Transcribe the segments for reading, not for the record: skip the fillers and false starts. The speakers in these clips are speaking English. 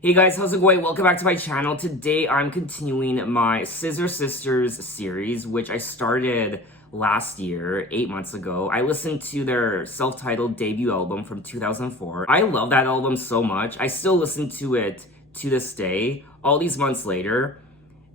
Hey guys, how's it going? Welcome back to my channel. Today I'm continuing my Scissor Sisters series, which I started last year, 8 months ago. I listened to their self-titled debut album from 2004. I love that album so much. I still listen to it to this day, all these months later,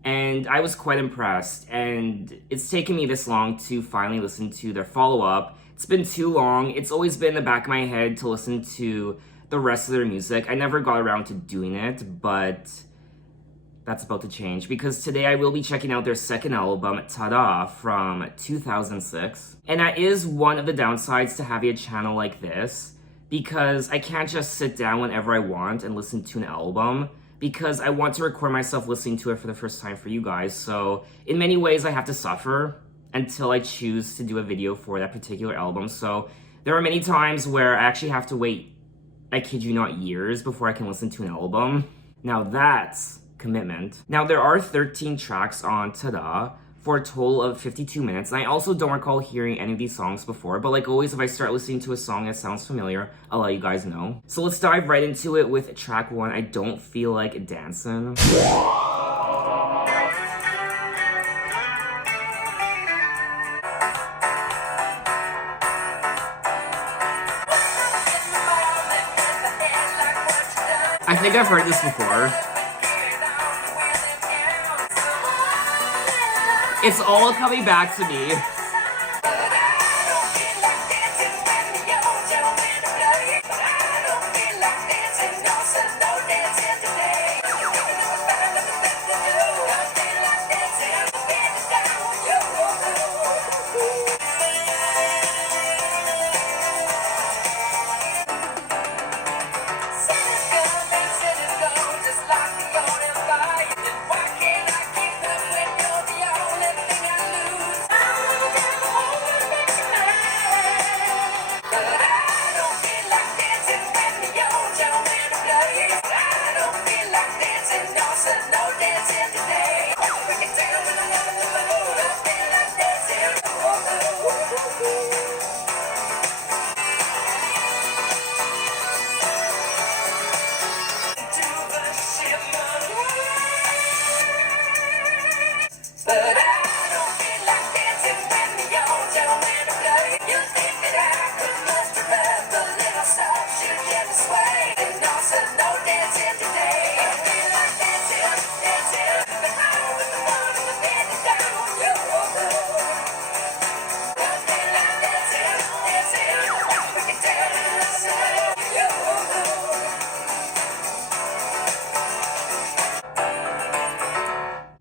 and I was quite impressed. And it's taken me this long to finally listen to their follow-up. It's been too long. It's always been in the back of my head to listen to the rest of their music. I never got around to doing it, but that's about to change because today I will be checking out their second album, Ta-Da, from 2006. And that is one of the downsides to having a channel like this, because I can't just sit down whenever I want and listen to an album, because I want to record myself listening to it for the first time for you guys. So in many ways I have to suffer until I choose to do a video for that particular album. So there are many times where I actually have to wait, I kid you not, years before I can listen to an album. Now that's commitment. Now there are 13 tracks on Ta-Da for a total of 52 minutes. And I also don't recall hearing any of these songs before, but like always, if I start listening to a song that sounds familiar, I'll let you guys know. So let's dive right into it with track 1, I Don't Feel Like Dancing. I think I've heard this before. It's all coming back to me.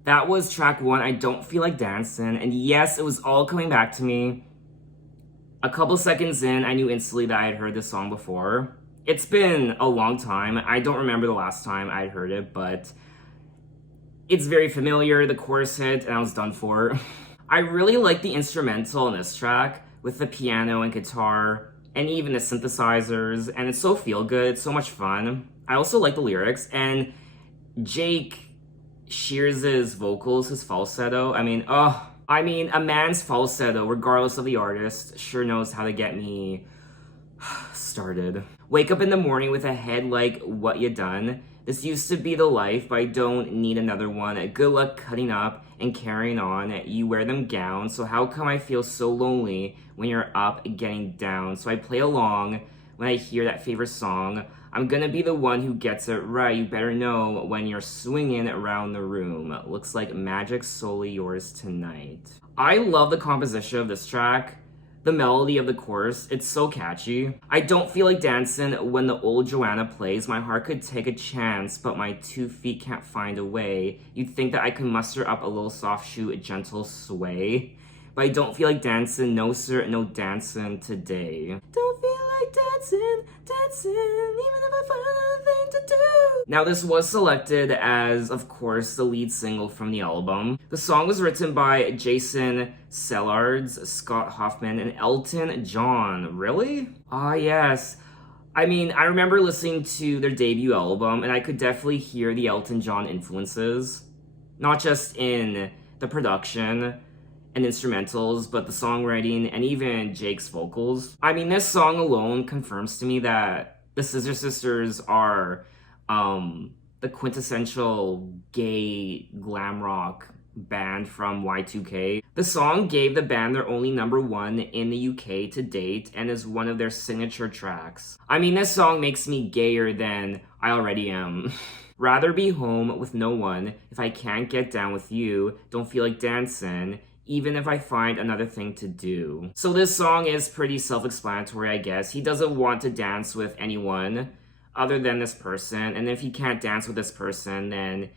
That was track 1, I Don't Feel Like Dancing, and yes, it was all coming back to me. A couple seconds in, I knew instantly that I had heard this song before. It's been a long time. I don't remember the last time I'd heard it, but it's very familiar. The chorus hit, and I was done for. I really like the instrumental in this track, with the piano and guitar, and even the synthesizers, and it's so feel-good, it's so much fun. I also like the lyrics, and Jake Shears' vocals, his falsetto, a man's falsetto, regardless of the artist, sure knows how to get me started. Wake up in the morning with a head like, what you done? This used to be the life, but I don't need another one. Good luck cutting up and carrying on. You wear them gowns, so how come I feel so lonely when you're up and getting down? So I play along when I hear that favorite song. I'm gonna be the one who gets it right. You better know when you're swinging around the room. Looks like magic's solely yours tonight. I love the composition of this track. The melody of the chorus, it's so catchy. I don't feel like dancing when the old Joanna plays. My heart could take a chance, but my 2 feet can't find a way. You'd think that I could muster up a little soft shoe, a gentle sway. But I don't feel like dancing, no sir, no dancing today. Don't feel like dancing, even if I find another thing to do. Now this was selected as, of course, the lead single from the album. The song was written by Jason Sellards, Scott Hoffman, and Elton John. Really? Ah, yes. I remember listening to their debut album, and I could definitely hear the Elton John influences. Not just in the production and instrumentals, but the songwriting and even Jake's vocals. This song alone confirms to me that the Scissor Sisters are the quintessential gay glam rock band from Y2K. The song gave the band their only #1 in the UK to date and is one of their signature tracks. I mean, this song makes me gayer than I already am. Rather be home with no one if I can't get down with you, don't feel like dancing, even if I find another thing to do. So this song is pretty self-explanatory, I guess. He doesn't want to dance with anyone other than this person, and if he can't dance with this person, then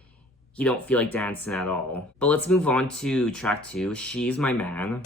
he don't feel like dancing at all. But let's move on to track 2, She's My Man.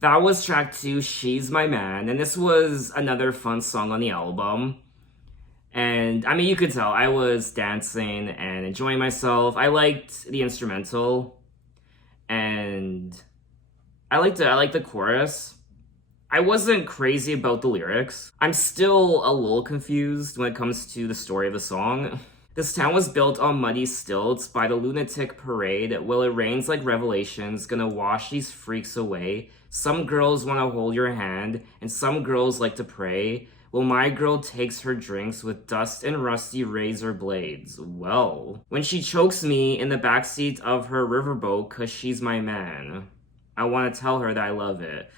That was track 2, She's My Man, and this was another fun song on the album. And I mean, you could tell I was dancing and enjoying myself. I liked the instrumental, and I liked the chorus. I wasn't crazy about the lyrics. I'm still a little confused when it comes to the story of the song. This town was built on muddy stilts by the lunatic parade. Will it rains like revelations, gonna wash these freaks away. Some girls wanna hold your hand, and some girls like to pray. Well, my girl takes her drinks with dust and rusty razor blades. Well, when she chokes me in the backseat of her riverboat 'cause she's my man, I wanna tell her that I love it.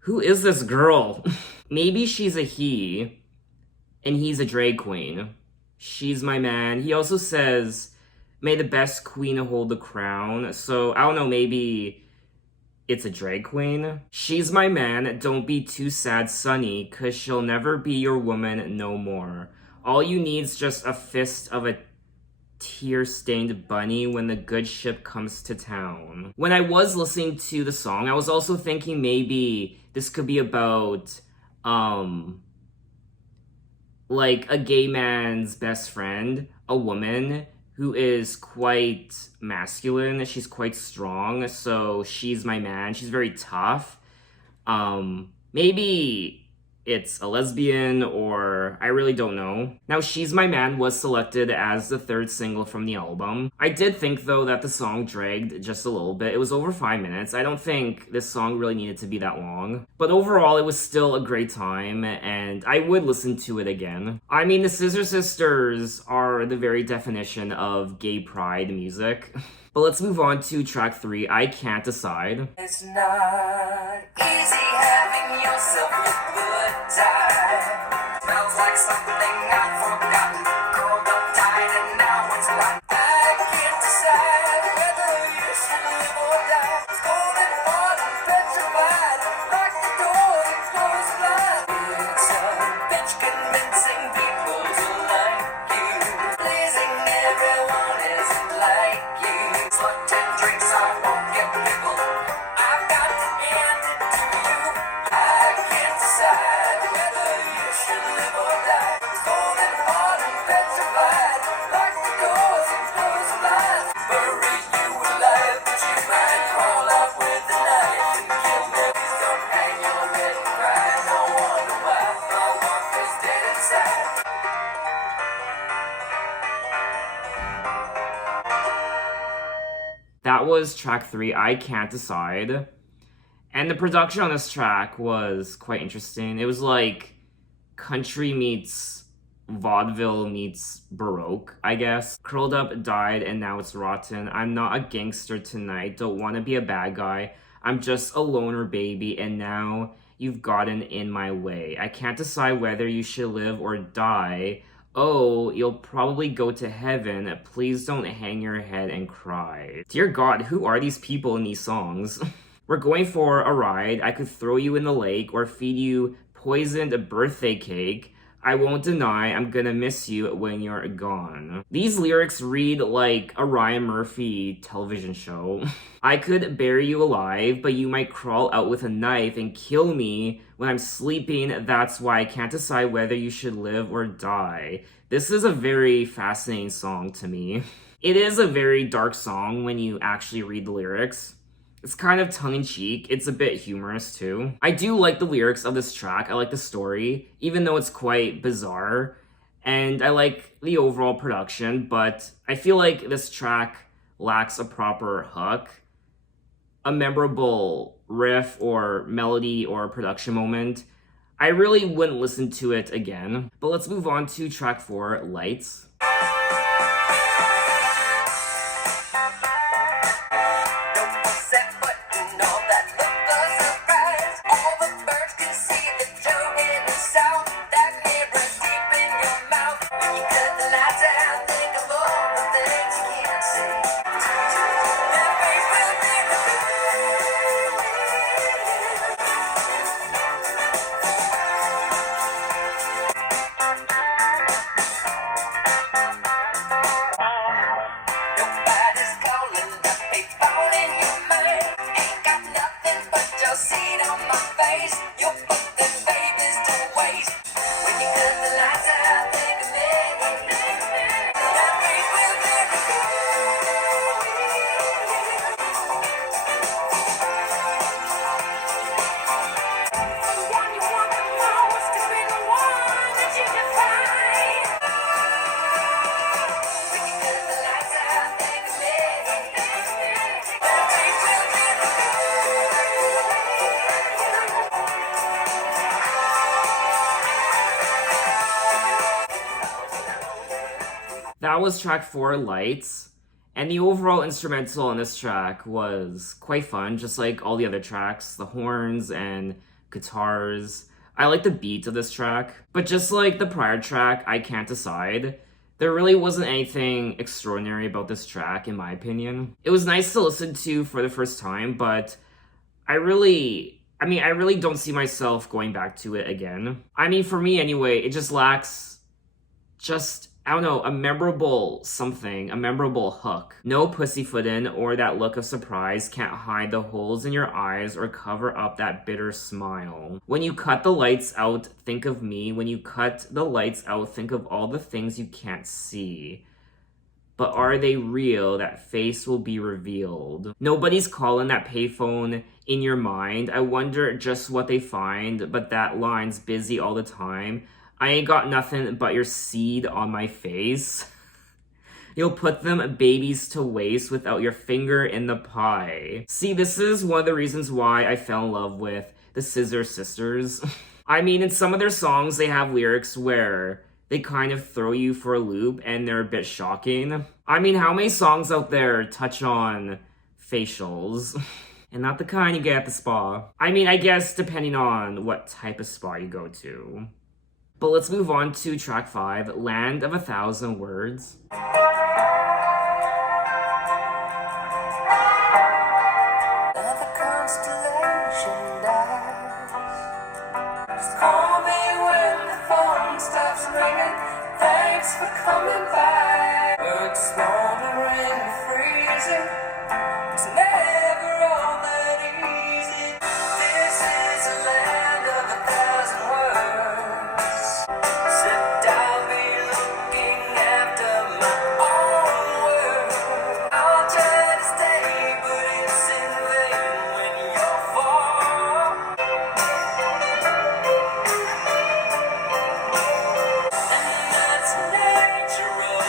Who is this girl? Maybe she's a he, and he's a drag queen. She's my man. He also says, may the best queen hold the crown. So, I don't know, maybe it's a drag queen. She's my man. Don't be too sad, Sonny, 'cause she'll never be your woman no more. All you need's just a fist of a tear-stained bunny when the good ship comes to town. When I was listening to the song, I was also thinking maybe this could be about, like a gay man's best friend, a woman who is quite masculine. She's quite strong, so she's my man. She's very tough. Maybe it's a lesbian, or I really don't know. Now, She's My Man was selected as the 3rd single from the album. I did think, though, that the song dragged just a little bit. It was over 5 minutes. I don't think this song really needed to be that long. But overall, it was still a great time, and I would listen to it again. I mean, the Scissor Sisters are the very definition of gay pride music. But let's move on to track 3, I Can't Decide. It's not easy having yourself a good time. Smells like something I've forgotten. Curled up tight and now it's like I can't decide whether you should live or die. It's cold and hard and petrified. Lock the door and close the blind. It's a bitch convincing people to like you. Pleasing everyone isn't like you. Slut and drinks, I won't get pickled. I've got to hand it to you. I can't decide whether you should live or die. It's cold and That was track 3, I Can't Decide. And the production on this track was quite interesting. It was like country meets vaudeville meets Baroque, I guess. Curled Up died and now it's rotten. I'm not a gangster tonight, don't want to be a bad guy. I'm just a loner baby and now you've gotten in my way. I can't decide whether you should live or die. Oh, you'll probably go to heaven. Please don't hang your head and cry. Dear God, who are these people in these songs? We're going for a ride. I could throw you in the lake or feed you poisoned birthday cake. I won't deny I'm gonna miss you when you're gone. These lyrics read like a Ryan Murphy television show. I could bury you alive, but you might crawl out with a knife and kill me when I'm sleeping. That's why I can't decide whether you should live or die. This is a very fascinating song to me. It is a very dark song when you actually read the lyrics. It's kind of tongue-in-cheek. It's a bit humorous too. I do like the lyrics of this track. I like the story, even though it's quite bizarre. And I like the overall production, but I feel like this track lacks a proper hook, a memorable riff or melody or production moment. I really wouldn't listen to it again. But let's move on to track 4, Lights. That was track 4, Lights. And the overall instrumental on this track was quite fun, just like all the other tracks, the horns and guitars. I like the beat of this track. But just like the prior track, I Can't Decide, there really wasn't anything extraordinary about this track, in my opinion. It was nice to listen to for the first time, but I really don't see myself going back to it again. I mean, for me anyway, it just lacks I don't know, a memorable something, a memorable hook. No pussyfootin' or that look of surprise can't hide the holes in your eyes or cover up that bitter smile. When you cut the lights out, think of me. When you cut the lights out, think of all the things you can't see. But are they real? That face will be revealed. Nobody's calling that payphone in your mind. I wonder just what they find, but that line's busy all the time. I ain't got nothing but your seed on my face. You'll put them babies to waste without your finger in the pie. See, this is one of the reasons why I fell in love with the Scissor Sisters. I mean, in some of their songs, they have lyrics where they kind of throw you for a loop and they're a bit shocking. I mean, how many songs out there touch on facials? And not the kind you get at the spa. I mean, I guess depending on what type of spa you go to. But let's move on to track 5, Land of a Thousand Words. Call me when the phone stops ringing. Thanks for coming by. Words smoldering, freezing. It's never all that easy. This is a land of a thousand words. Except I'll be looking after my own words. I'll try to stay, but it's in vain when you're far. And that's natural.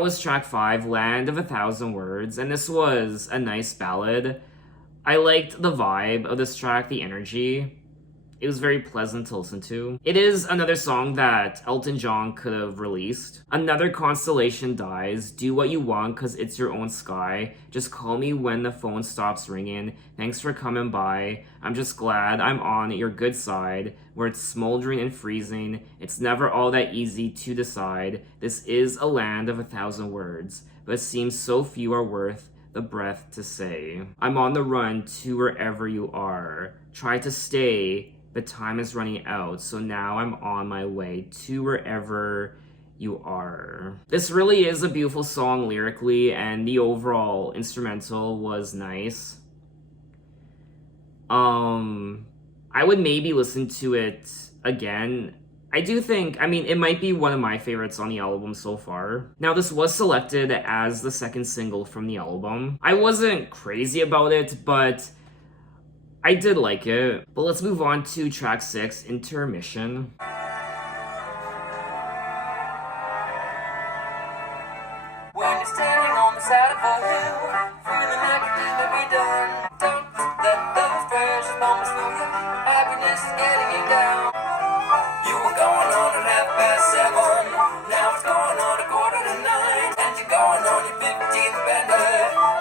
That was track 5, Land of a Thousand Words, and this was a nice ballad. I liked the vibe of this track, the energy. It was very pleasant to listen to. It is another song that Elton John could have released. Another constellation dies. Do what you want, cause it's your own sky. Just call me when the phone stops ringing. Thanks for coming by. I'm just glad I'm on your good side. Where it's smoldering and freezing. It's never all that easy to decide. This is a land of a thousand words, but it seems so few are worth the breath to say. I'm on the run to wherever you are. Try to stay, but time is running out, so now I'm on my way to wherever you are. This really is a beautiful song lyrically, and the overall instrumental was nice. I would maybe listen to it again. I do think, it might be one of my favorites on the album so far. Now, this was selected as the second single from the album. I wasn't crazy about it, but I did like it. But let's move on to track 6, Intermission. When you're standing on the side of a hill, feeling like it never be done, don't let those precious moments fool you. Happiness is getting you down. You were going on at 7:30, now it's going on 8:45, and you're going on your 15th bender,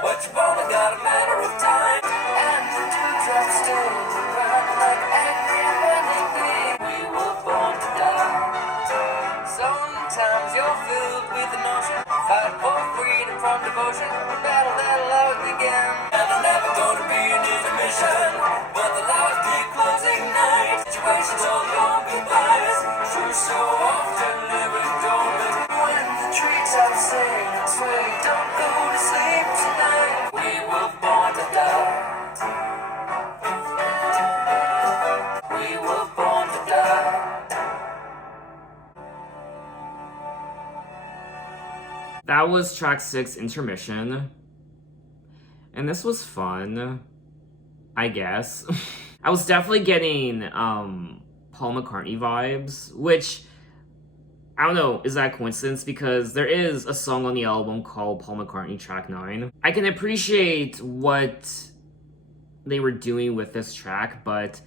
but you've only got a matter of time. And the dewdrops still run like angry thing. We were born to die. Sometimes you're filled with emotion, fight for freedom from devotion. Battle that love begin, and there's never gonna be an intermission, but the lights keep closing night. Situations all your goodbyes, sure so often living dormant. When the treetops sing and sway, don't go to sleep tonight. We were born to die. We were born to die. That was track 6, Intermission. And this was fun, I guess. I was definitely getting Paul McCartney vibes, which, I don't know, is that a coincidence? Because there is a song on the album called Paul McCartney track 9. I can appreciate what they were doing with this track, but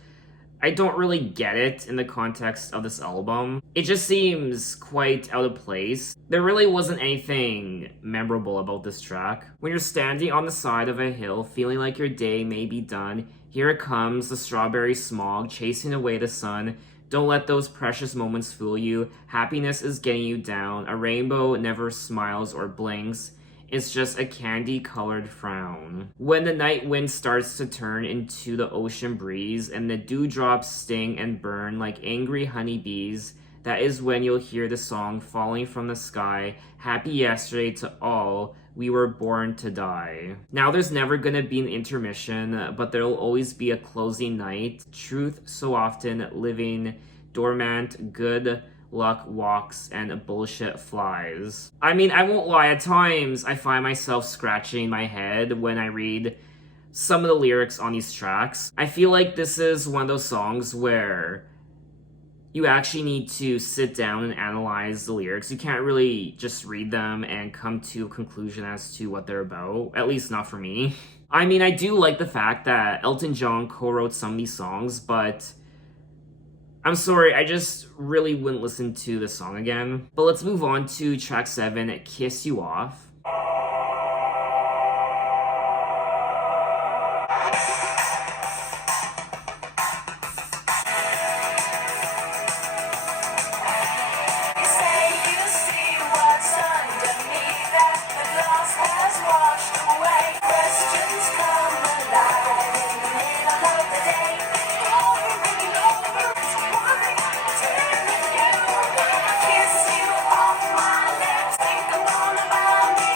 I don't really get it in the context of this album. It just seems quite out of place. There really wasn't anything memorable about this track. When you're standing on the side of a hill, feeling like your day may be done, here it comes, the strawberry smog, chasing away the sun. Don't let those precious moments fool you. Happiness is getting you down. A rainbow never smiles or blinks. It's just a candy-colored frown. When the night wind starts to turn into the ocean breeze and the dewdrops sting and burn like angry honeybees, that is when you'll hear the song falling from the sky. Happy yesterday to all, we were born to die. Now there's never gonna be an intermission, but there'll always be a closing night. Truth so often living dormant, good luck walks and bullshit flies. I won't lie, at times I find myself scratching my head when I read some of the lyrics on these tracks. I feel like this is one of those songs where you actually need to sit down and analyze the lyrics. You can't really just read them and come to a conclusion as to what they're about, at least not for me. I do like the fact that Elton John co-wrote some of these songs, but I'm sorry, I just really wouldn't listen to this song again. But let's move on to track 7, Kiss You Off. You say you see what's underneath that the glass has washed away. Questions come alive in the middle of the day. Over and over, it's one thing I'm telling you. Kiss you off my lips, think I'm gonna bound you.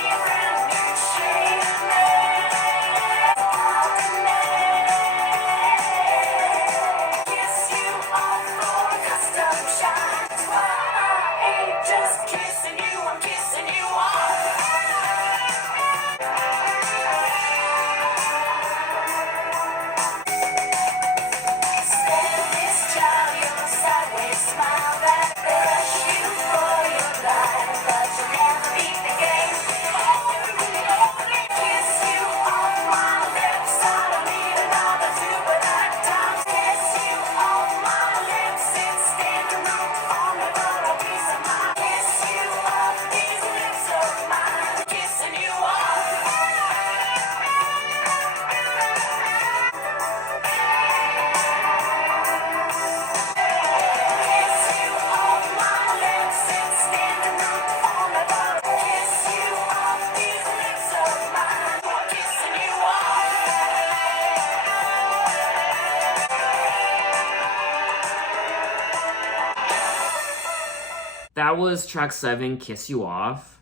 That was track 7, Kiss You Off.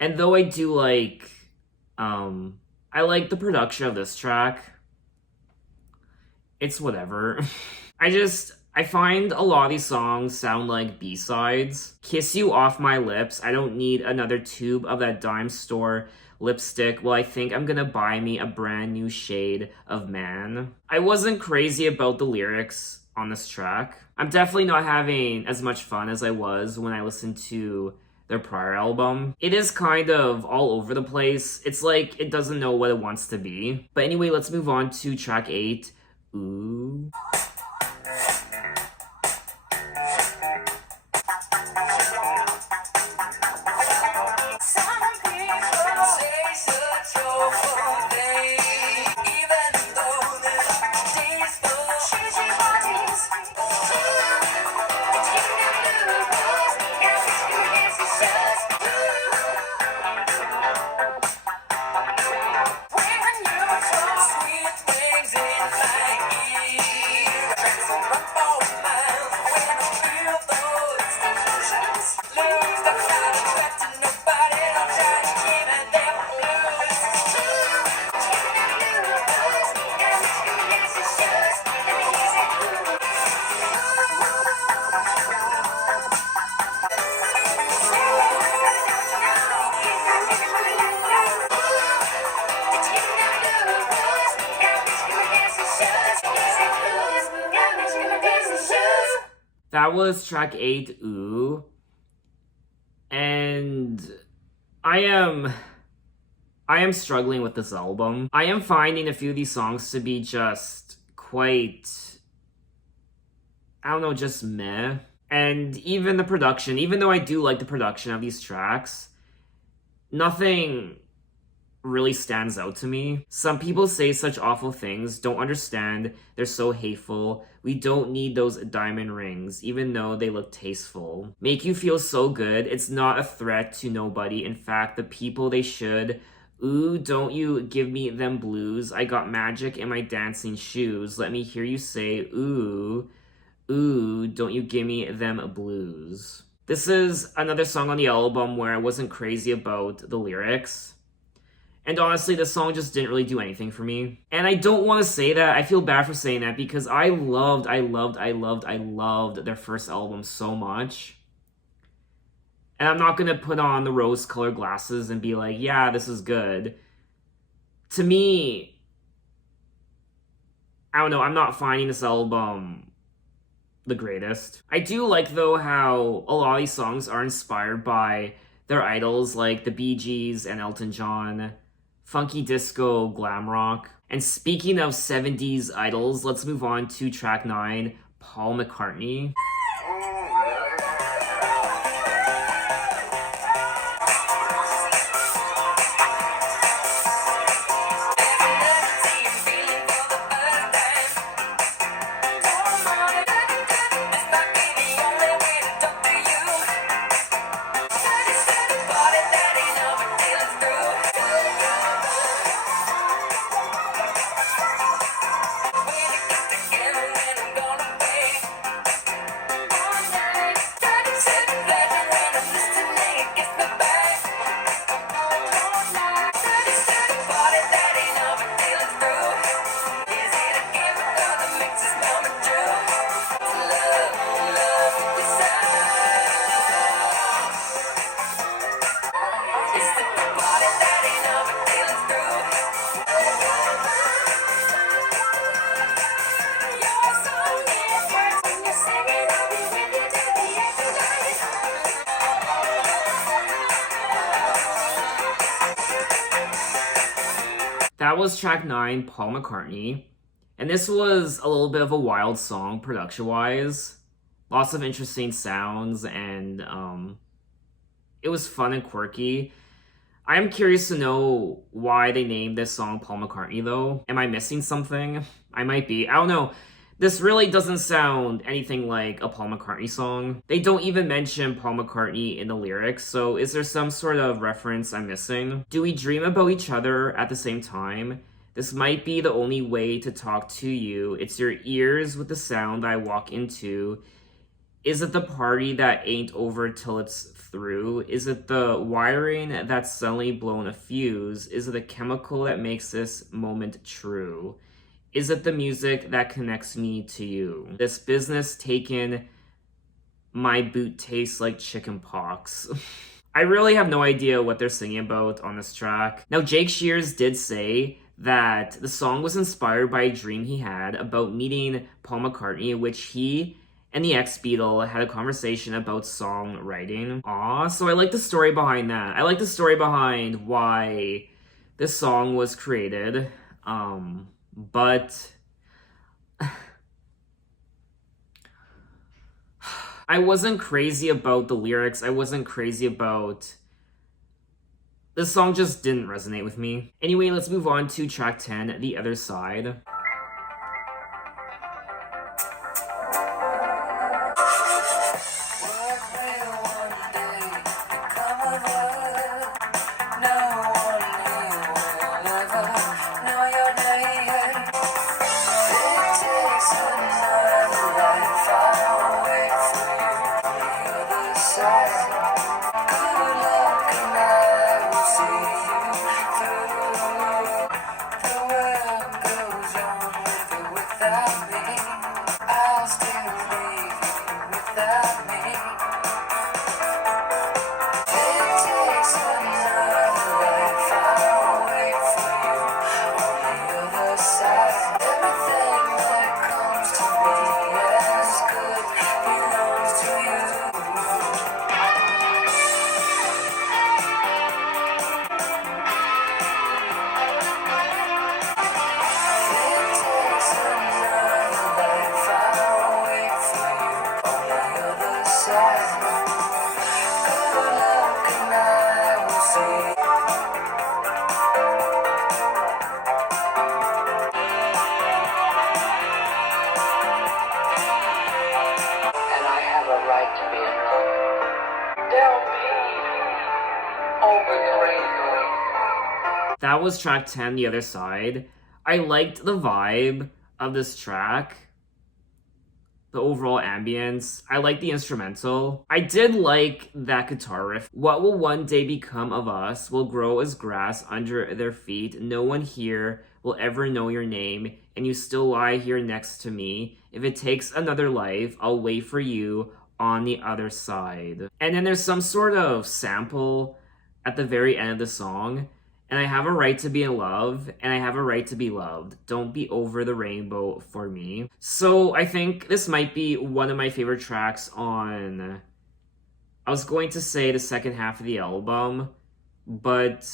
And though I do like, I like the production of this track, it's whatever. I find a lot of these songs sound like B-sides. Kiss You Off My Lips, I don't need another tube of that dime store lipstick. Well, I think I'm gonna buy me a brand new shade of man. I wasn't crazy about the lyrics on this track. I'm definitely not having as much fun as I was when I listened to their prior album. It is kind of all over the place. It's like it doesn't know what it wants to be. But anyway, let's move on to track 8, Ooh. That was track 8, Ooh. And I am struggling with this album. I am finding a few of these songs to be just quite, I don't know, just meh. And even the production, even though I do like the production of these tracks, nothing really stands out to me. Some people say such awful things, don't understand, they're so hateful. We don't need those diamond rings, even though they look tasteful. Make you feel so good, it's not a threat to nobody. In fact, the people they should. Ooh, don't you give me them blues. I got magic in my dancing shoes. Let me hear you say, ooh, ooh, don't you give me them blues. This is another song on the album where I wasn't crazy about the lyrics. And honestly, the song just didn't really do anything for me. And I don't want to say that. I feel bad for saying that because I loved their first album so much. And I'm not going to put on the rose-colored glasses and be like, yeah, this is good. To me, I don't know, I'm not finding this album the greatest. I do like, though, how a lot of these songs are inspired by their idols like the Bee Gees and Elton John, funky disco, glam rock. And speaking of 70s idols, let's move on to track 9, Paul McCartney. That was track 9, Paul McCartney. And this was a little bit of a wild song production-wise. Lots of interesting sounds, and it was fun and quirky. I am curious to know why they named this song Paul McCartney, though. Am I missing something? I might be. I don't know. This really doesn't sound anything like a Paul McCartney song. They don't even mention Paul McCartney in the lyrics, so is there some sort of reference I'm missing? Do we dream about each other at the same time? This might be the only way to talk to you. It's your ears with the sound I walk into. Is it the party that ain't over till it's through? Is it the wiring that's suddenly blown a fuse? Is it the chemical that makes this moment true? Is it the music that connects me to you? This business taken, my boot tastes like chicken pox. I really have no idea what they're singing about on this track. Now, Jake Shears did say that the song was inspired by a dream he had about meeting Paul McCartney, in which he and the ex-Beatle had a conversation about songwriting. Aw, so I like the story behind that. I like the story behind why this song was created. But I wasn't crazy about the lyrics. I wasn't crazy about... This song just didn't resonate with me. Anyway, let's move on to track 10, The Other Side. That was track 10, The Other Side. I liked the vibe of this track. The overall ambience. I liked the instrumental. I did like that guitar riff. What will one day become of us will grow as grass under their feet. No one here will ever know your name, and you still lie here next to me. If it takes another life, I'll wait for you on the other side. And then there's some sort of sample at the very end of the song. And I have a right to be in love, and I have a right to be loved. Don't be over the rainbow for me. So I think this might be one of my favorite tracks on... I was going to say the second half of the album, but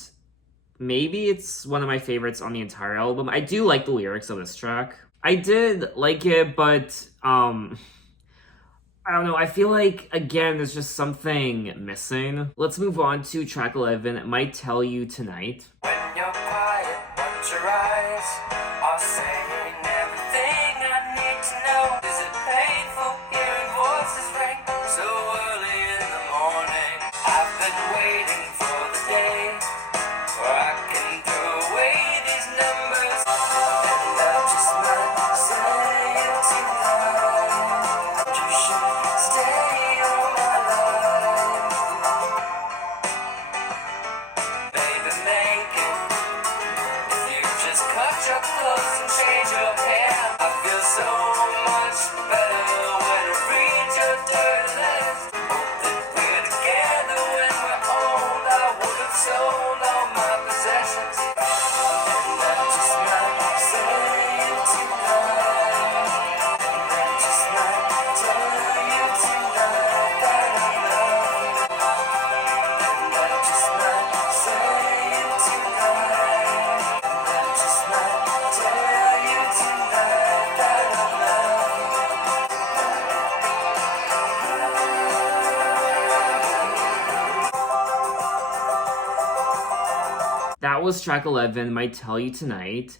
maybe it's one of my favorites on the entire album. I do like the lyrics of this track. I did like it, but I don't know, I feel like, again, there's just something missing. Let's move on to track 11, Might Tell You Tonight. When you're quiet, but your eyes are saying everything I need to know. Is it painful hearing voices ring so early in the morning? I've been waiting for the day where I can throw away these numbers, and I just might say it tonight. You should stay all my life. Baby, make it. If you just cut your clothes and change your hair, I feel so much better when I read your dirty letters. Hope that we're together when we're old. I would have sold all my possessions, and I just might say it tonight. And I just might tell you tonight that I love you. And I just might say it tonight. And I just might tell you tonight that I love you. That was track 11, Might Tell You Tonight.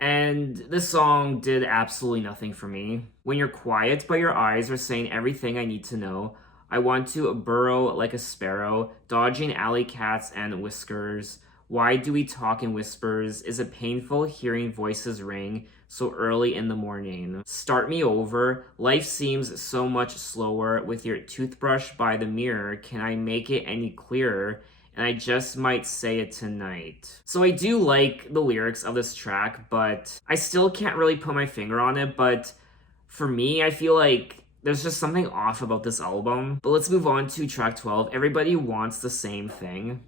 And this song did absolutely nothing for me. When you're quiet, but your eyes are saying everything I need to know. I want to burrow like a sparrow, dodging alley cats and whiskers. Why do we talk in whispers? Is it painful hearing voices ring so early in the morning? Start me over. Life seems so much slower with your toothbrush by the mirror. Can I make it any clearer? And I just might say it tonight. So I do like the lyrics of this track, but I still can't really put my finger on it. But for me, I feel like there's just something off about this album. But let's move on to track 12. Everybody Wants the Same Thing.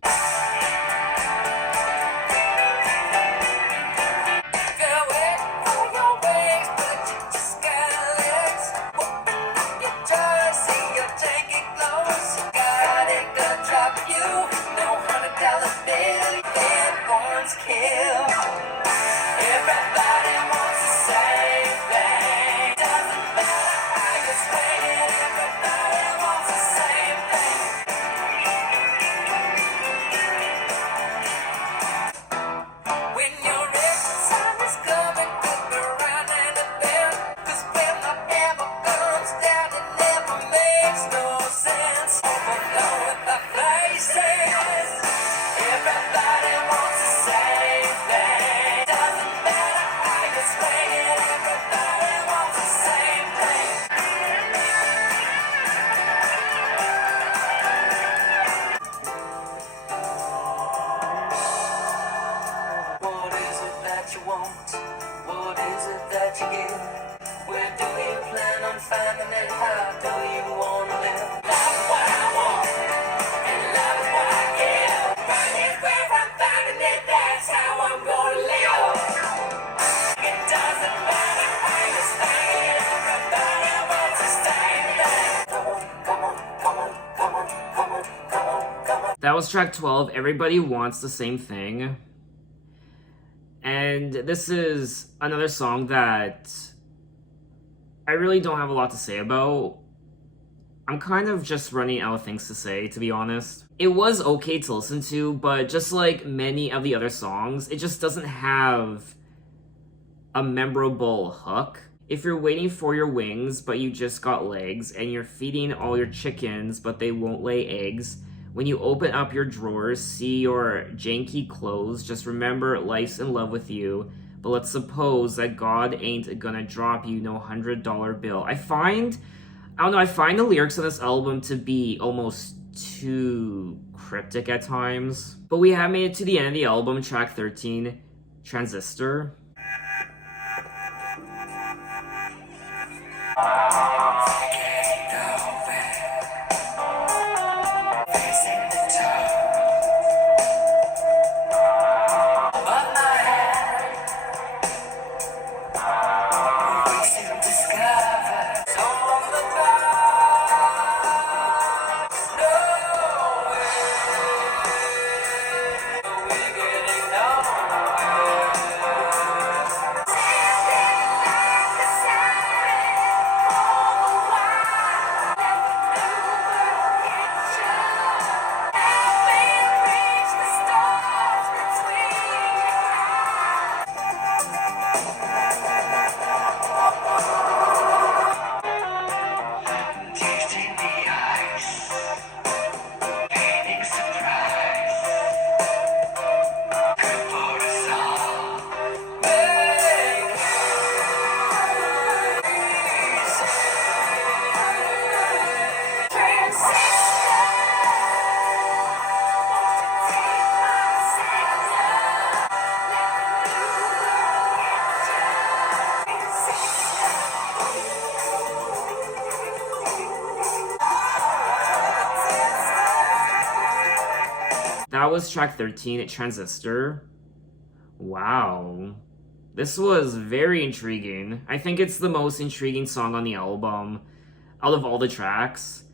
That was track 12, Everybody Wants the Same Thing. And this is another song that I really don't have a lot to say about. I'm kind of just running out of things to say, to be honest. It was okay to listen to, but just like many of the other songs, it just doesn't have a memorable hook. If you're waiting for your wings, but you just got legs, and you're feeding all your chickens, but they won't lay eggs, when you open up your drawers, see your janky clothes, just remember life's in love with you. But let's suppose that God ain't gonna drop you no $100 bill. I find the lyrics of this album to be almost too cryptic at times. But we have made it to the end of the album, track 13, Transistor. That was track 13, Transistor. Wow. This was very intriguing. I think it's the most intriguing song on the album out of all the tracks.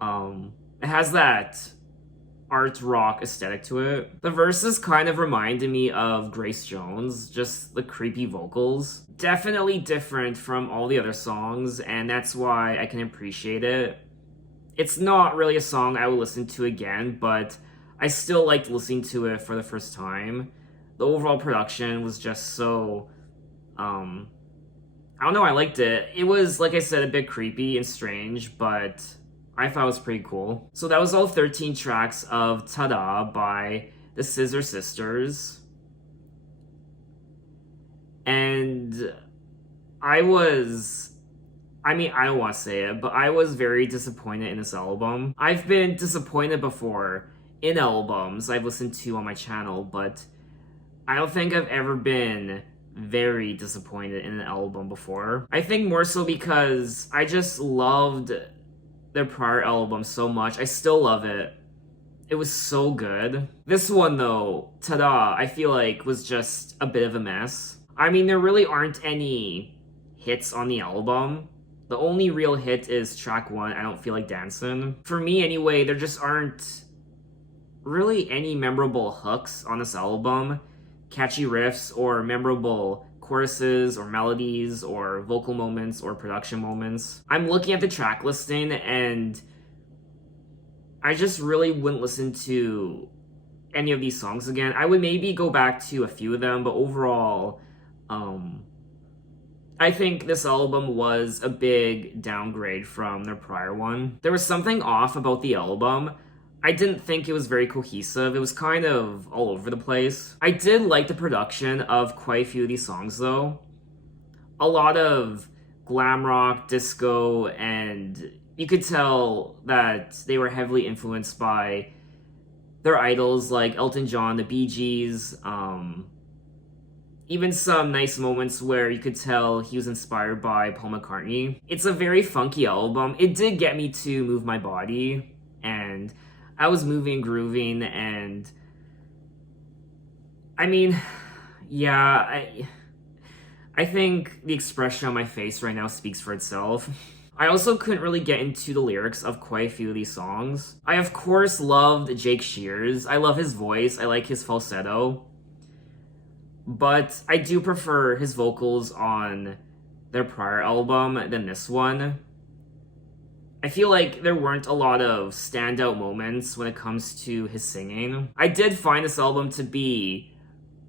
It has that art rock aesthetic to it. The verses kind of reminded me of Grace Jones, just the creepy vocals. Definitely different from all the other songs, and that's why I can appreciate it. It's not really a song I will listen to again, but I still liked listening to it for the first time. The overall production was just so, I don't know, I liked it. It was, like I said, a bit creepy and strange, but I thought it was pretty cool. So that was all 13 tracks of Ta-Da by the Scissor Sisters. And I don't want to say it, but I was very disappointed in this album. I've been disappointed before in albums I've listened to on my channel, but I don't think I've ever been very disappointed in an album before. I think more so because I just loved their prior album so much. I still love it. It was so good. This one though, Ta-Da, I feel like was just a bit of a mess. I mean, there really aren't any hits on the album. The only real hit is track 1, I Don't Feel Like Dancing. For me anyway, there just aren't really any memorable hooks on this album, catchy riffs, or memorable choruses, or melodies, or vocal moments, or production moments. I'm looking at the track listing, and I just really wouldn't listen to any of these songs again. I would maybe go back to a few of them, but overall, I think this album was a big downgrade from their prior one. There was something off about the album. I didn't think it was very cohesive. It was kind of all over the place. I did like the production of quite a few of these songs though. A lot of glam rock, disco, and you could tell that they were heavily influenced by their idols like Elton John, the Bee Gees, even some nice moments where you could tell he was inspired by Paul McCartney. It's a very funky album. It did get me to move my body, and I was moving and grooving, and I mean, yeah, I think the expression on my face right now speaks for itself. I also couldn't really get into the lyrics of quite a few of these songs. I of course loved Jake Shears. I love his voice. I like his falsetto. But I do prefer his vocals on their prior album than this one. I feel like there weren't a lot of standout moments when it comes to his singing. I did find this album to be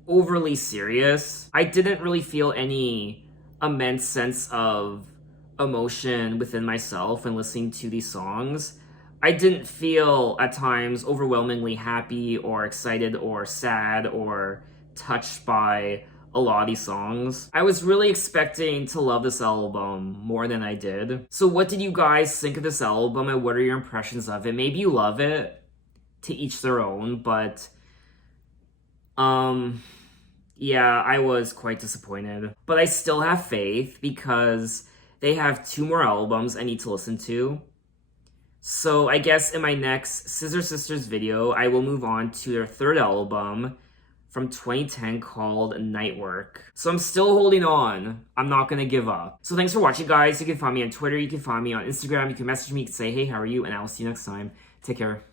overly serious. I didn't really feel any immense sense of emotion within myself when listening to these songs. I didn't feel at times overwhelmingly happy or excited or sad or touched by a lot of these songs. I was really expecting to love this album more than I did. So what did you guys think of this album, and what are your impressions of it? Maybe you love it, to each their own, but yeah, I was quite disappointed. But I still have faith because they have 2 more albums I need to listen to. So I guess in my next Scissor Sisters video, I will move on to their 3rd album from 2010 called Nightwork. So I'm still holding on. I'm not gonna give up. So thanks for watching, guys. You can find me on Twitter, you can find me on Instagram, you can message me, you can say, hey, how are you? And I will see you next time. Take care.